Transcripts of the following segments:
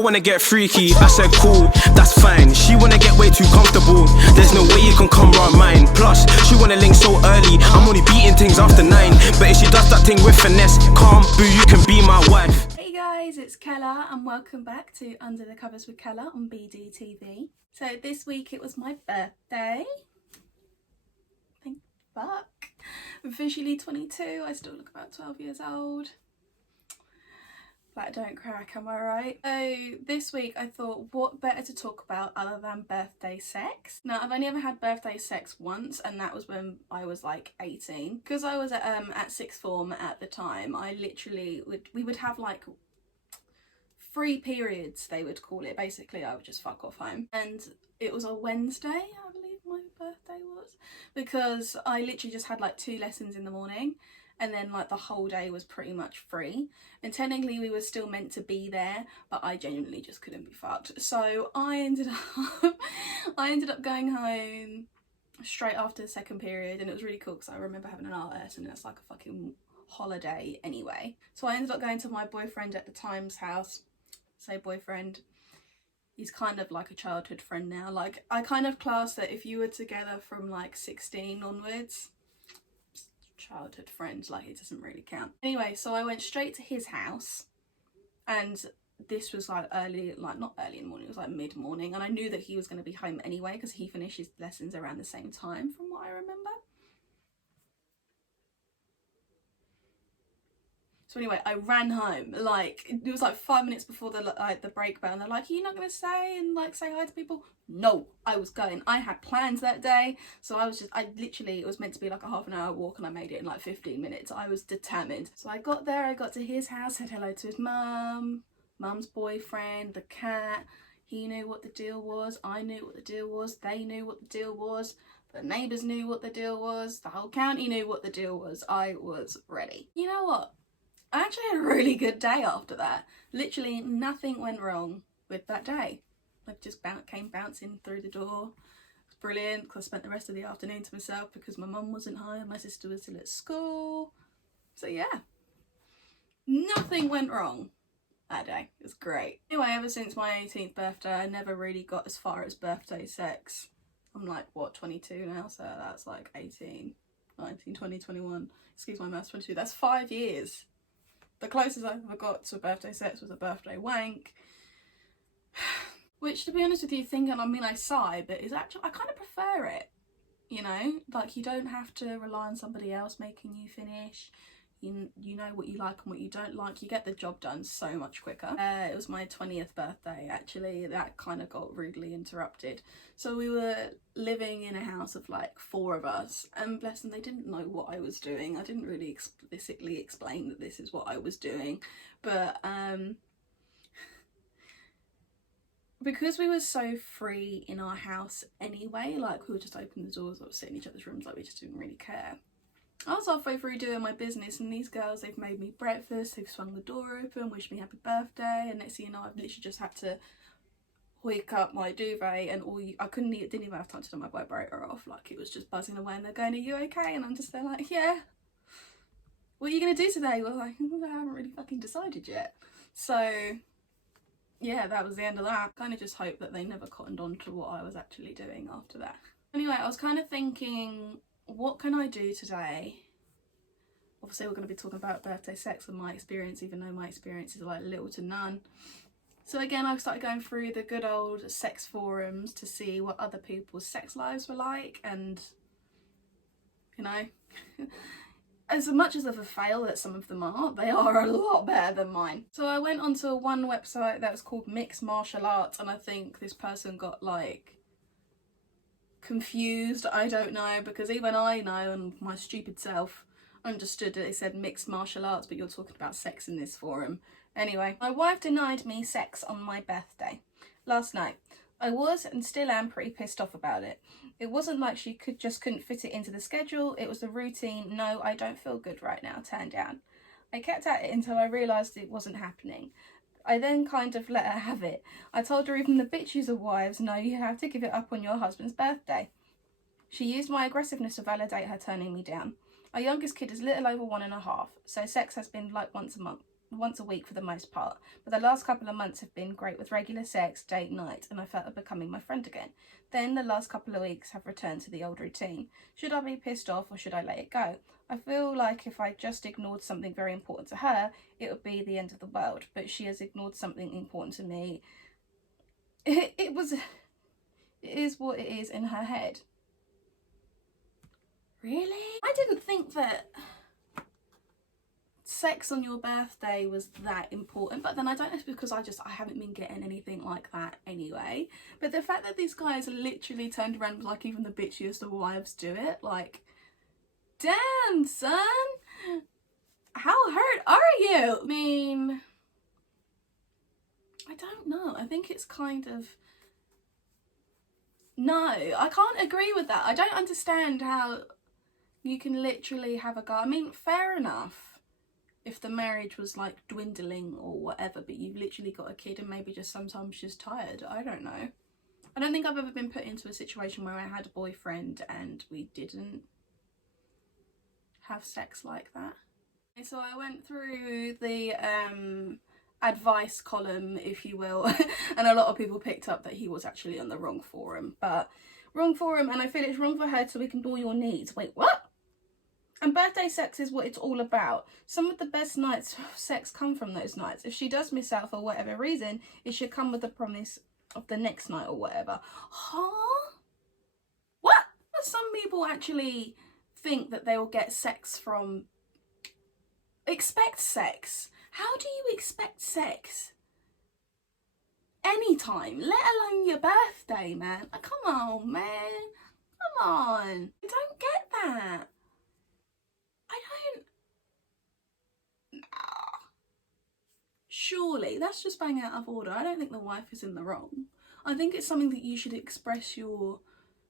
wanna get freaky. I said cool, that's fine. She wanna get way too comfortable. There's no way you can come round mine. Plus, she wanna link so early. I'm only beating things after 9. But if she does that thing with finesse, calm, boo, you can be my wife. Hey guys, it's Kella and welcome back to Under the Covers with Kella on BDTV. So this week it was my birthday. Thank fuck. Officially 22, I still look about 12 years old. But don't crack, am I right? So this week I thought, what better to talk about other than birthday sex? Now, I've only ever had birthday sex once, and that was when I was like 18. Because I was at sixth form at the time, I literally we would have like free periods, they would call it. Basically, I would just fuck off home. And it was a Wednesday, I believe my birthday was, because I literally just had like 2 lessons in the morning. And then like the whole day was pretty much free. And technically we were still meant to be there, but I genuinely just couldn't be fucked. So I ended up going home straight after the second period, and it was really cool because I remember having an art lesson and it's like a fucking holiday anyway. So I ended up going to my boyfriend at the time's house. Say boyfriend. He's kind of like a childhood friend now. Like I kind of class that if you were together from like 16 onwards, childhood friends, like it doesn't really count. Anyway, so I went straight to his house, and this was like early, like not early in the morning, it was like mid-morning, and I knew that he was going to be home anyway because he finished his lessons around the same time from what I remember. So anyway, I ran home, like it was like 5 minutes before the break bell, and they're like, are you not gonna stay and like say hi to people? No, I was going. I had plans that day, so I literally, it was meant to be like a half an hour walk, and I made it in like 15 minutes. I was determined. So I got there, I got to his house, said hello to his mum's boyfriend, the cat. He knew what the deal was, I knew what the deal was, they knew what the deal was, the neighbours knew what the deal was, the whole county knew what the deal was. I was ready. You know what? I actually had a really good day after that. Literally nothing went wrong with that day. I just came bouncing through the door. It was brilliant because I spent the rest of the afternoon to myself because my mum wasn't home, my sister was still at school. So yeah, nothing went wrong that day. It was great. Anyway, ever since my 18th birthday, I never really got as far as birthday sex. I'm like, what, 22 now? So that's like 18, 19, 20, 21. Excuse my maths, 22. That's 5 years. The closest I ever got to birthday sex was a birthday wank. Which, to be honest with you, I sigh, but is actually, I kind of prefer it. You know, like you don't have to rely on somebody else making you finish. You know what you like and what you don't like. You get the job done so much quicker. It was my 20th birthday, actually. That kind of got rudely interrupted. So we were living in a house of like 4 of us, and bless them, they didn't know what I was doing. I didn't really explicitly explain that this is what I was doing, but because we were so free in our house anyway, like we would just open the doors, like sit in each other's rooms, like we just didn't really care. I was halfway through doing my business, and these girls, they've made me breakfast, they've swung the door open, wished me happy birthday, and next thing you know, I've literally just had to hoik up my duvet, and didn't even have time to turn my vibrator off. Like it was just buzzing away, and they're going, are you okay? And I'm just there like, yeah. What are you gonna do today? Well, like, I haven't really fucking decided yet. So yeah, that was the end of that. Kind of just hope that they never cottoned on to what I was actually doing after that. Anyway, I was kind of thinking, what can I do today? Obviously we're going to be talking about birthday sex and my experience, even though my experience is like little to none. So again, I started going through the good old sex forums to see what other people's sex lives were like, and you know, as much as of a fail that some of them are, they are a lot better than mine. So I went onto one website that was called Mixed Martial Arts, and I think this person got like confused, I don't know, because even I know, and my stupid self understood that it said mixed martial arts, but you're talking about sex in this forum. Anyway, my wife denied me sex on my birthday last night. I was and still am pretty pissed off about it. It wasn't like she couldn't fit it into the schedule. It was the routine. No, I don't feel good right now. Turn down. I kept at it until I realised it wasn't happening. I then kind of let her have it. I told her even the bitches of wives know you have to give it up on your husband's birthday. She used my aggressiveness to validate her turning me down. Our youngest kid is little over 1.5, so sex has been like once a month. once a week for the most part, but the last couple of months have been great with regular sex, date night, and I felt like becoming my friend again. Then the last couple of weeks have returned to the old routine. Should I be pissed off or should I let it go? I feel like if I just ignored something very important to her, it would be the end of the world, but she has ignored something important to me. It is what it is in her head. Really? I didn't think that sex on your birthday was that important, but then I don't know if it's because I haven't been getting anything like that anyway. But the fact that these guys literally turned around and was like, even the bitchiest of wives do it, like, damn son, how hurt are you? I mean, I don't know, I think it's kind of, no, I can't agree with that. I don't understand how you can literally have a guy, I mean, fair enough if the marriage was like dwindling or whatever, but you've literally got a kid and maybe just sometimes just tired. I don't know. I don't think I've ever been put into a situation where I had a boyfriend and we didn't have sex like that. So I went through the advice column, if you will, and a lot of people picked up that he was actually on the wrong forum. But wrong forum, and I feel it's wrong for her to ignore your needs. Wait, what? And birthday sex is what it's all about. Some of the best nights of sex come from those nights. If she does miss out for whatever reason, it should come with the promise of the next night or whatever. Huh? What? Some people actually think that they will get sex from... Expect sex? How do you expect sex? Anytime, let alone your birthday, man. Oh, come on, man. Come on. I don't get that. Surely, that's just bang out of order. I don't think the wife is in the wrong. I think it's something that you should express your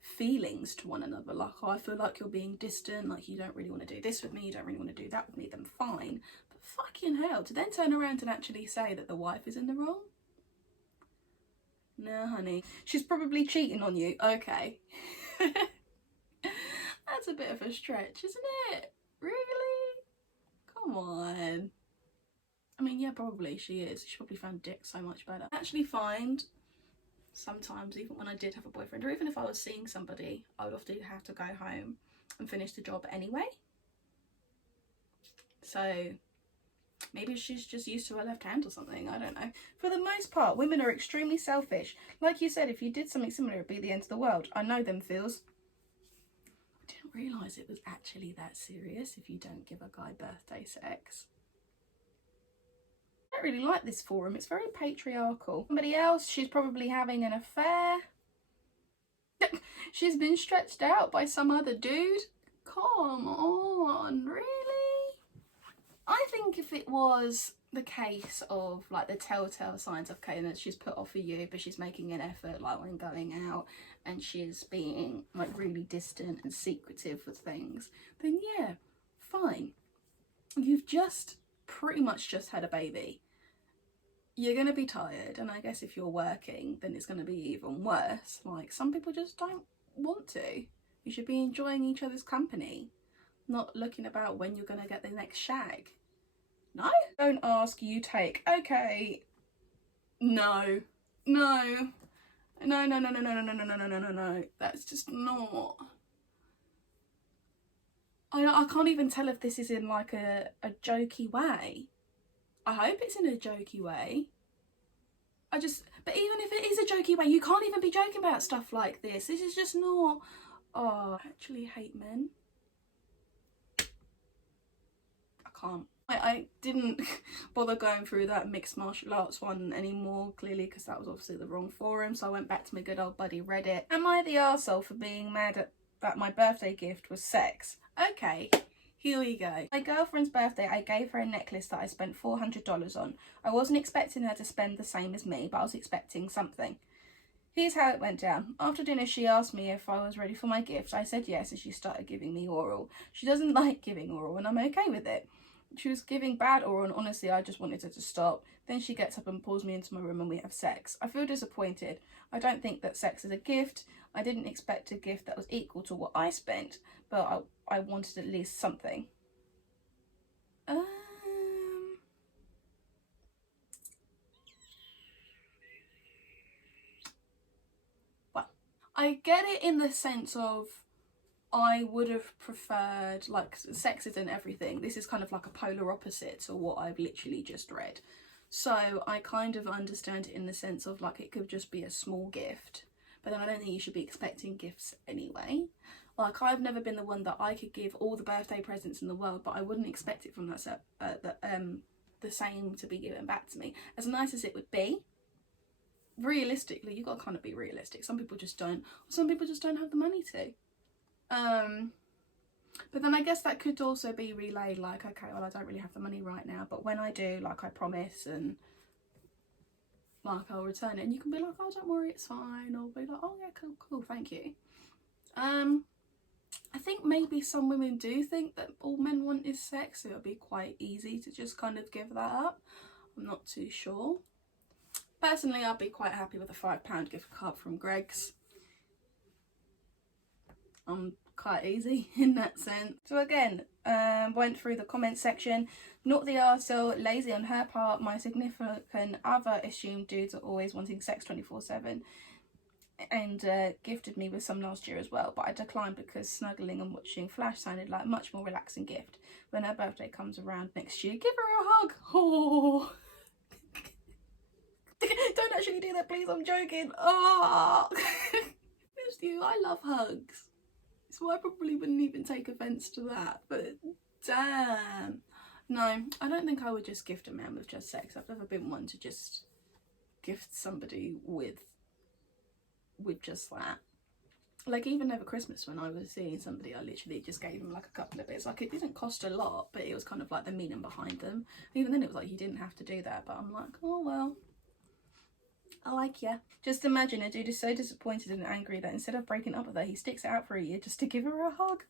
feelings to one another. Like, oh, I feel like you're being distant, like you don't really want to do this with me, you don't really want to do that with me, then fine. But fucking hell, to then turn around and actually say that the wife is in the wrong? No, honey. She's probably cheating on you. Okay. That's a bit of a stretch, isn't it? Really? Come on. I mean, yeah, probably she is. She probably found dick so much better. I actually find sometimes, even when I did have a boyfriend, or even if I was seeing somebody, I would often have to go home and finish the job anyway. So maybe she's just used to her left hand or something, I don't know. For the most part, women are extremely selfish. Like you said, if you did something similar, it'd be the end of the world. I know them feels. I didn't realise it was actually that serious if you don't give a guy birthday sex. I don't really like this forum, it's very patriarchal. Somebody else, she's probably having an affair. She's been stretched out by some other dude. Come on, really? I think if it was the case of like the telltale signs of okay, that she's put off for you, but she's making an effort like when going out and she's being like really distant and secretive with things, then yeah, fine. You've just pretty much just had a baby. You're going to be tired, and I guess if you're working, then it's going to be even worse. Like, some people just don't want to. You should be enjoying each other's company, not looking about when you're going to get the next shag. No? Don't ask, you take. Okay. No. No. No, no, no, no, no, no, no, no, no, no, no, no, no. That's just not... I can't even tell if this is in like a jokey way. I hope it's in a jokey way. But even if it is a jokey way, you can't even be joking about stuff like this. This is just not... Oh, I actually hate men. I can't. I didn't bother going through that mixed martial arts one anymore, clearly, because that was obviously the wrong forum, so I went back to my good old buddy Reddit. Am I the arsehole for being mad at that my birthday gift was sex? Okay. Here we go. My girlfriend's birthday, I gave her a necklace that I spent $400 on. I wasn't expecting her to spend the same as me, but I was expecting something. Here's how it went down. After dinner, she asked me if I was ready for my gift. I said yes, and she started giving me oral. She doesn't like giving oral, and I'm okay with it. She was giving bad oral, and honestly, I just wanted her to stop. Then she gets up and pulls me into my room, and we have sex. I feel disappointed. I don't think that sex is a gift. I didn't expect a gift that was equal to what I spent, but I wanted at least something. I get it in the sense of I would have preferred, like, sex isn't everything. This is kind of like a polar opposite to what I've literally just read. So I kind of understand it in the sense of, like, it could just be a small gift. But then I don't think you should be expecting gifts anyway. Like, I've never been the one that I could give all the birthday presents in the world, but I wouldn't expect it from the same to be given back to me. As nice as it would be, realistically, you've got to kind of be realistic. Some people just don't. Some people just don't have the money to. But then I guess that could also be relayed, like, okay, well, I don't really have the money right now, but when I do, like, I promise, and like, I'll return it. And you can be like, oh, don't worry, it's fine. Or be like, oh yeah, cool, thank you. I think maybe some women do think that all men want is sex, so it'll be quite easy to just kind of give that up. I'm not too sure. Personally, I'd be quite happy with a £5 gift card from Greggs. I'm quite easy in that sense. So again, went through the comment section. Not the arsehole, lazy on her part. My significant other assumed dudes are always wanting sex 24/7. And gifted me with some last year as well, but I declined because snuggling and watching Flash sounded like a much more relaxing gift. When her birthday comes around next year, give her a hug. Oh. Don't actually do that, please, I'm joking. Oh. Just you, I love hugs. So I probably wouldn't even take offence to that, but damn. No, I don't think I would just gift a man with just sex. I've never been one to just gift somebody with just that. Like, even over Christmas when I was seeing somebody, I literally just gave them like a couple of bits. Like, it didn't cost a lot, but it was kind of like the meaning behind them. Even then it was like, you didn't have to do that, but I'm like, oh well, I like ya. Just imagine a dude is so disappointed and angry that instead of breaking up with her, he sticks it out for a year just to give her a hug.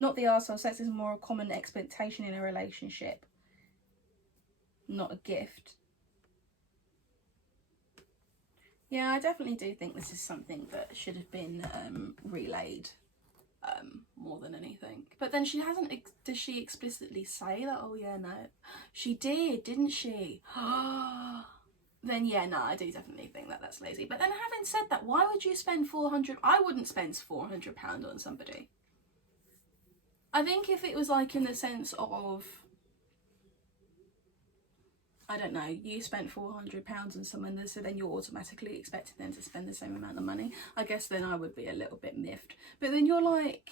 Not the arsehole, sex is more a common expectation in a relationship, not a gift. Yeah, I definitely do think this is something that should have been relayed more than anything. But then she hasn't, does she explicitly say that? Oh yeah, no. She did, didn't she? Then yeah, no, I do definitely think that that's lazy. But then having said that, why would you spend 400? I wouldn't spend £400 on somebody. I think if it was like in the sense of, I don't know, you spent £400 on someone, so then you're automatically expecting them to spend the same amount of money. I guess then I would be a little bit miffed. But then you're like,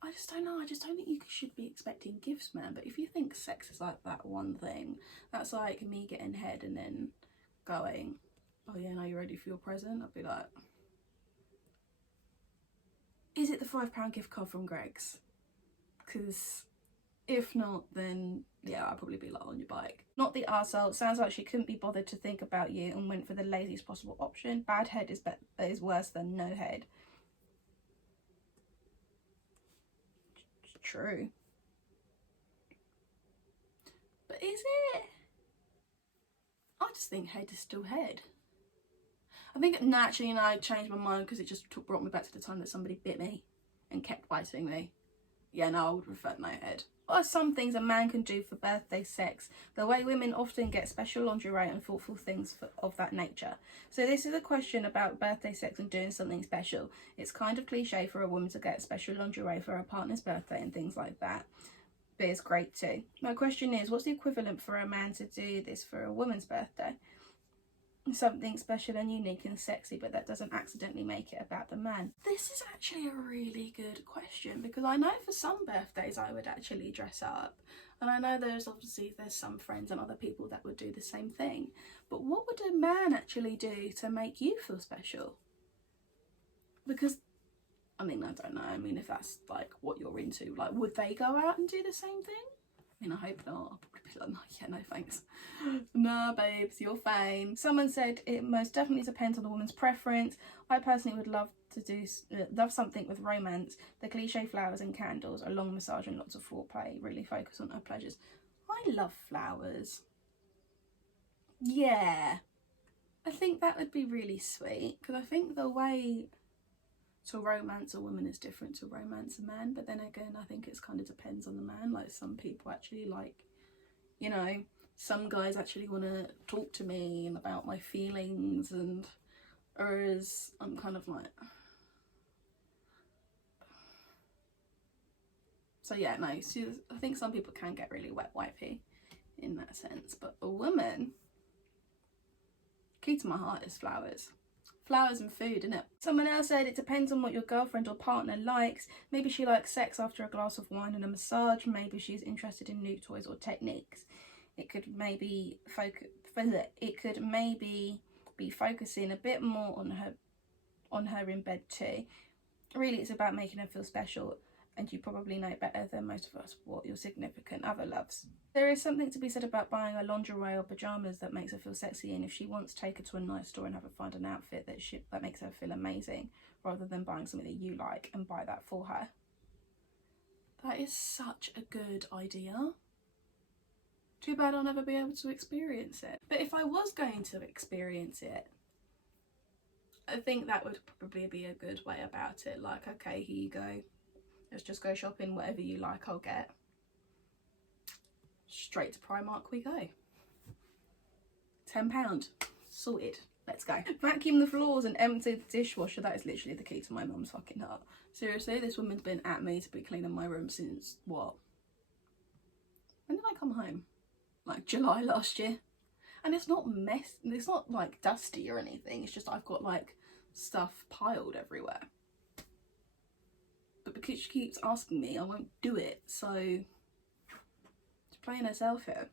I just don't know, I just don't think you should be expecting gifts, man. But if you think sex is like that one thing, that's like me getting head and then going, oh yeah, now you're ready for your present? I'd be like, is it the £5 gift card from Greggs? Because if not, then yeah, I'd probably be like, on your bike. Not the arsehole, sounds like she couldn't be bothered to think about you and went for the laziest possible option. Bad head is worse than no head. True. But is it? I just think head is still head. I think naturally, I changed my mind because it just brought me back to the time that somebody bit me and kept biting me. Yeah, no, I would prefer no head. What are some things a man can do for birthday sex? The way women often get special lingerie and thoughtful things of that nature. So this is a question about birthday sex and doing something special. It's kind of cliche for a woman to get special lingerie for her partner's birthday and things like that, but it's great too. My question is, what's the equivalent for a man to do this for a woman's birthday? Something special and unique and sexy, but that doesn't accidentally make it about the man. This is actually a really good question, because I know for some birthdays I would actually dress up, and I know there's some friends and other people that would do the same thing, but what would a man actually do to make you feel special? Because I mean, I don't know, I mean, if that's like what you're into, like, would they go out and do the same thing? I mean, I hope not. I'll probably be like, no, yeah, no thanks. Nah, babes, you're fine. Someone said it most definitely depends on the woman's preference. I personally would love to do something with romance. The cliche flowers and candles, a long massage and lots of foreplay. Really focus on her pleasures. I love flowers. Yeah. I think that would be really sweet, because I think the way to romance a woman is different to romance a man. But then again, I think it's kind of depends on the man. Like, some people actually like, you know, some guys actually want to talk to me and about my feelings and Whereas I'm kind of like, so yeah, no, I think some people can get really wet wipey in that sense, but a woman, key to my heart is flowers. Flowers and food, innit? Someone else said it depends on what your girlfriend or partner likes. Maybe she likes sex after a glass of wine and a massage. Maybe she's interested in new toys or techniques. It could maybe be focusing a bit more on her in bed too. Really, it's about making her feel special, and you probably know better than most of us what your significant other loves. There is something to be said about buying a lingerie or pyjamas that makes her feel sexy, and if she wants, take her to a nice store and have her find an outfit that makes her feel amazing, rather than buying something that you like and buy that for her. That is such a good idea. Too bad I'll never be able to experience it. But if I was going to experience it, I think that would probably be a good way about it. Like, okay, here you go. Let's just go shopping, whatever you like I'll get. Straight to Primark we go. £10, sorted, let's go. Vacuum the floors and empty the dishwasher. That is literally the key to my mum's fucking heart. Seriously, this woman's been at me to be cleaning my room since, what? When did I come home? Like July last year. And it's not like dusty or anything, it's just I've got like stuff piled everywhere. But because she keeps asking me, I won't do it, so she's playing herself here.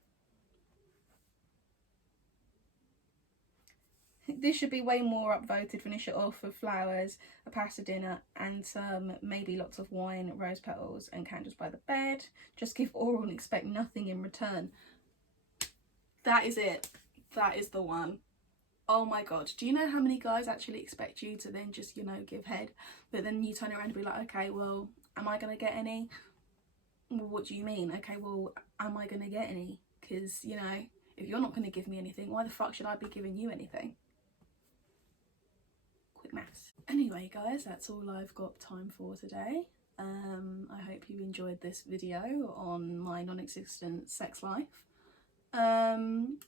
This should be way more upvoted. Finish it off with flowers, a pasta dinner, and some maybe lots of wine, rose petals, and candles by the bed. Just give oral and expect nothing in return. That is it. That is the one. Oh my god. Do you know how many guys actually expect you to then just, you know, give head? But then you turn around and be like, okay, well, am I going to get any? Well, what do you mean? Okay, well, am I going to get any? Because, you know, if you're not going to give me anything, why the fuck should I be giving you anything? Quick maths. Anyway, guys, that's all I've got time for today. I hope you enjoyed this video on my non-existent sex life.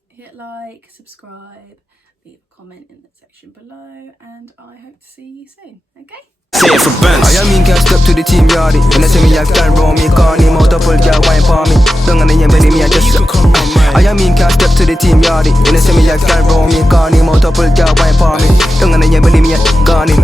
Hit like, subscribe, leave a comment in the section below, and I hope to see you soon, okay? Say it for Benz. I mean, can't step to the team yardy. When I say me, I can't roll me, call me, multiple girl wine for me. Don't gonna hear me, I just. I mean, can't step to the team yardy. When I say me, I can't roll me, call me, multiple girl wine for me. Don't gonna hear me, I gone in.